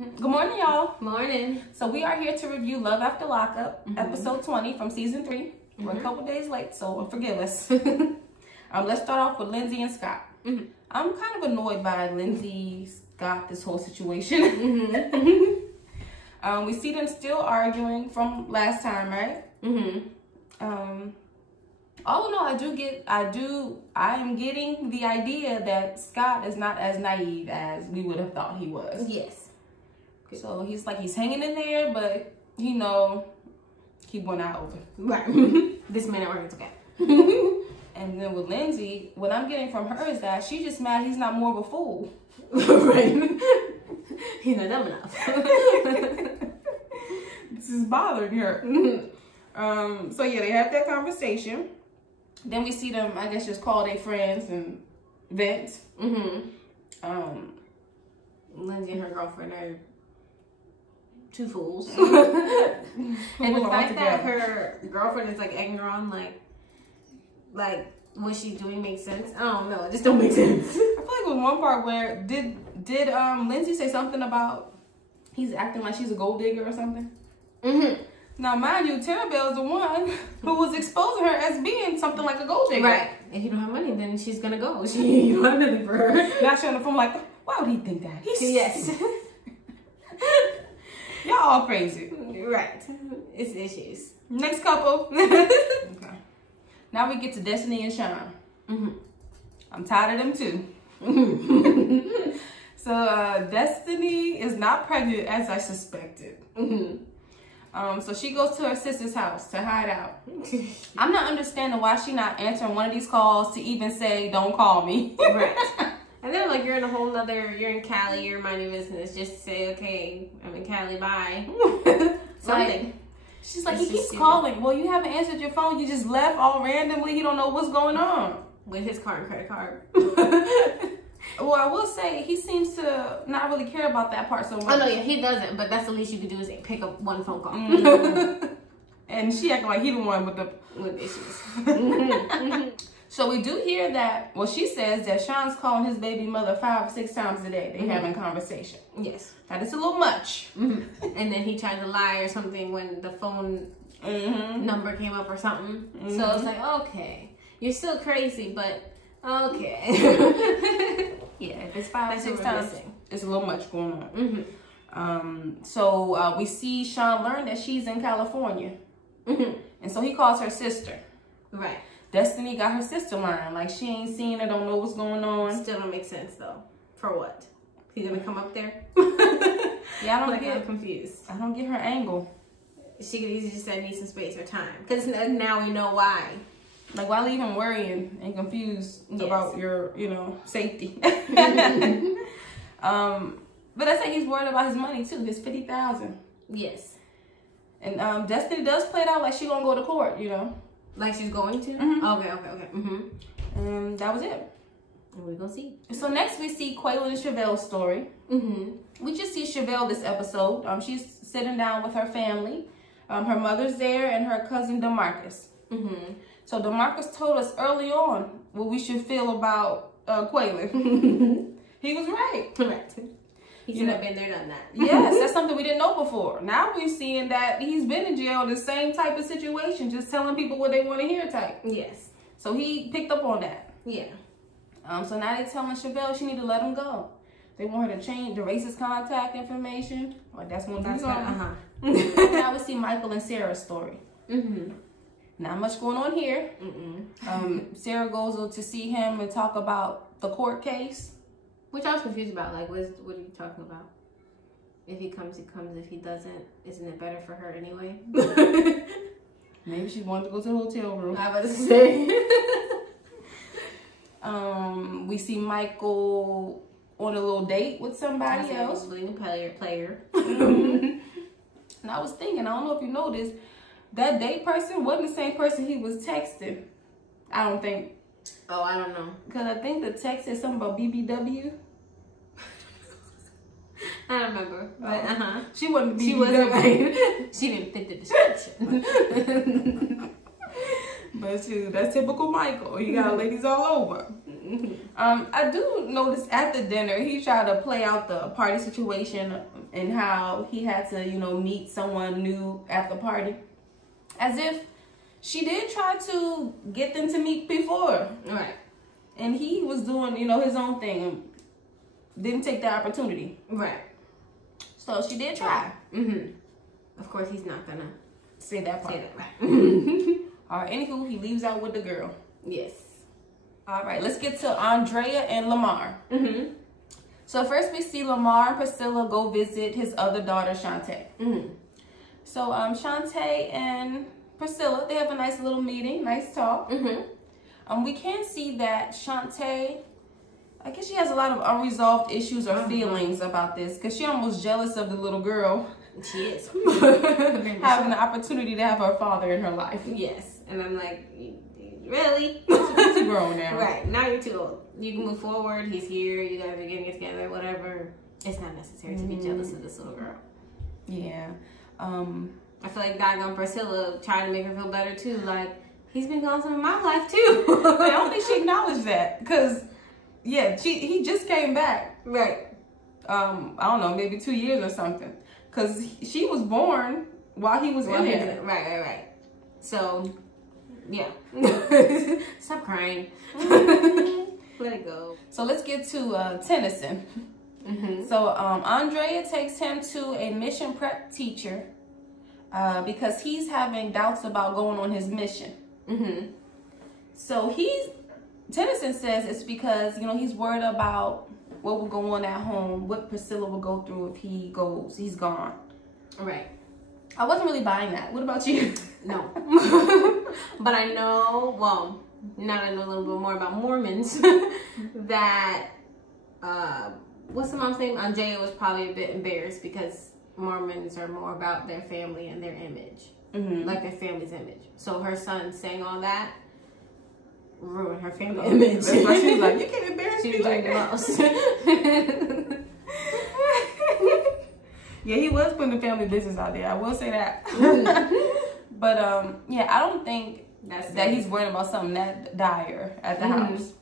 Good morning, y'all. Morning. So we are here to review Love After Lockup, episode 20 from season 3. We're a couple days late, so forgive us. Let's start off with Lindsay and Scott. I'm kind of annoyed by Lindsay, Scott, this whole situation. We see them still arguing from last time, right? All in all, I am getting the idea that Scott is not as naive as we would have thought he was. Yes. So he's hanging in there, but you know, keep one eye open. Right. This man at work is okay. And then with Lindsay, what I'm getting from her is that she's just mad he's not more of a fool. Right. He's not dumb enough. This is bothering her. So yeah, they have that conversation. Then we see them, I guess, just call their friends and vent. Lindsay and her girlfriend are two fools. And the fact that her girlfriend is like egging her on, like what she's doing makes sense. I don't know, it just don't make sense. I feel like there was one part where did Lindsay say something about he's acting like she's a gold digger or something? Now, mind you, Terabelle's the one who was exposing her as being something like a gold digger. Right. If you don't have money, then she's gonna go. You don't have nothing for her. Now she's on the phone like, why would he think that? Yes. Y'all all crazy. Right. It's issues. Next couple. Okay. Now we get to Destiny and Sean. I'm tired of them too. So Destiny is not pregnant as I suspected. So she goes to her sister's house to hide out. I'm not understanding why she not answering one of these calls to even say, don't call me. Right. And then like you're in a whole nother, you're in Cali, you're minding business. Just say, okay, I'm in Cali, bye. Something. Like, she's like, he keeps calling. Well, you haven't answered your phone. You just left all randomly. You don't know what's going on. With his car and credit card. Well, I will say, he seems to not really care about that part so much. Oh, no, yeah, he doesn't. But that's the least you could do is pick up one phone call. And she acting like he the one with issues. So we do hear that, well, she says that Sean's calling his baby mother 5 or 6 times a day. They having conversation. Yes. That is a little much. And then he tried to lie or something when the phone number came up or something. So it's like, okay, you're still crazy, but okay. Yeah, if it's 5 or 6 times, it's a little much going on. So we see Sean learn that she's in California. And so he calls her sister. Right. Destiny got her sister line. Like, she ain't seen her, don't know what's going on. Still don't make sense, though. For what? He gonna come up there? Yeah, I don't get. I'm confused. I don't get her angle. She could easily just say, I need some space or time. Because now we know why. Like, why leave him worrying and confused about your, safety? But I say he's worried about his money, too. His $50,000. Yes. And Destiny does play it out like she gonna go to court, Like she's going to? Okay. And that was it. And we're gonna see. So next we see Quayla and Chevelle's story. We just see Chevelle this episode. She's sitting down with her family. Her mother's there and her cousin DeMarcus. So DeMarcus told us early on what we should feel about Quayla. He was right. Correct. He's been there, done that. Yes, that's something we didn't know before. Now we're seeing that he's been in jail in the same type of situation, just telling people what they want to hear type. Yes. So he picked up on that. Yeah. So now they're telling Chevelle she need to let him go. They want her to change the racist contact information. Like, that's one thing. Now we see Michael and Sarah's story. Not much going on here. Sarah goes to see him and talk about the court case. Which I was confused about. Like, what are you talking about? If he comes, he comes. If he doesn't, isn't it better for her anyway? Maybe she wanted to go to the hotel room. I was about to say. We see Michael on a little date with somebody else. Being a player. And I was thinking, I don't know if you noticed, that date person wasn't the same person he was texting. I don't think. Oh, I don't know. Because I think the text said something about BBW. I don't remember. But She wasn't BBW. She wasn't right. She didn't fit the description. But shoot, that's typical Michael. He got ladies all over. I do notice at the dinner, he tried to play out the party situation and how he had to, you know, meet someone new at the party. As if she did try to get them to meet before. Right. And he was doing, you know, his own thing and didn't take the opportunity. Right. So she did try. Mm-hmm. Of course, he's not gonna say that part. Say that right. All right, anywho, he leaves out with the girl. Yes. All right, let's get to Andrea and Lamar. Mm-hmm. So first we see Lamar and Priscilla go visit his other daughter, Shantae. Mm-hmm. So Shantae and Priscilla, they have a nice little meeting, nice talk. Mm-hmm. We can see that Shantae, I guess she has a lot of unresolved issues or feelings about this, because she almost jealous of the little girl. She is. Having the opportunity to have her father in her life. Yes. And I'm like, really? She's too grown now. Right. Now you're too old. You can move forward. He's here. You guys are getting it together. Whatever. It's not necessary to be jealous of this little girl. Yeah. I feel like daggone Priscilla tried to make her feel better too. Like, he's been gone some of my life too. I don't think she acknowledged that. Because, yeah, he just came back. Right. I don't know, maybe 2 years or something. Because she was born while he was in there. Right. So, yeah. Stop crying. Let it go. So let's get to Tennyson. So Andrea takes him to a mission prep teacher because he's having doubts about going on his mission. So Tennyson says it's because, you know, he's worried about what will go on at home, what Priscilla will go through if he's gone. Right. I wasn't really buying that. What about you? No. But I know, well, now that I know a little bit more about Mormons, that, what's the mom's name? Andrea was probably a bit embarrassed because Mormons are more about their family and their image. Like their family's image. So her son saying all that ruined her family image. That's why she was like, you can't embarrass me like that. Yeah, he was putting the family business out there. I will say that. But yeah, I don't think that he's worried about something that dire at the house.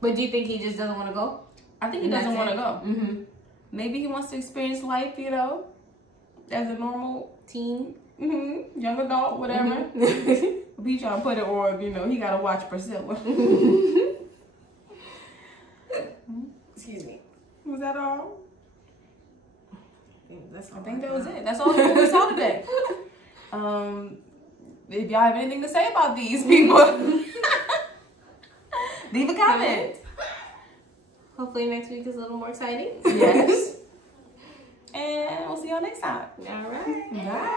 But do you think he just doesn't want to go? I think he doesn't want to go. Maybe he wants to experience life, you know, as a normal teen, young adult, whatever. He trying to put it on, you know, he got to watch Priscilla. Excuse me. Was that all? I think that was it. That's all we saw today. If y'all have anything to say about these people, leave a comment. Hopefully next week is a little more exciting. Yes. And we'll see y'all next time. All right. Bye.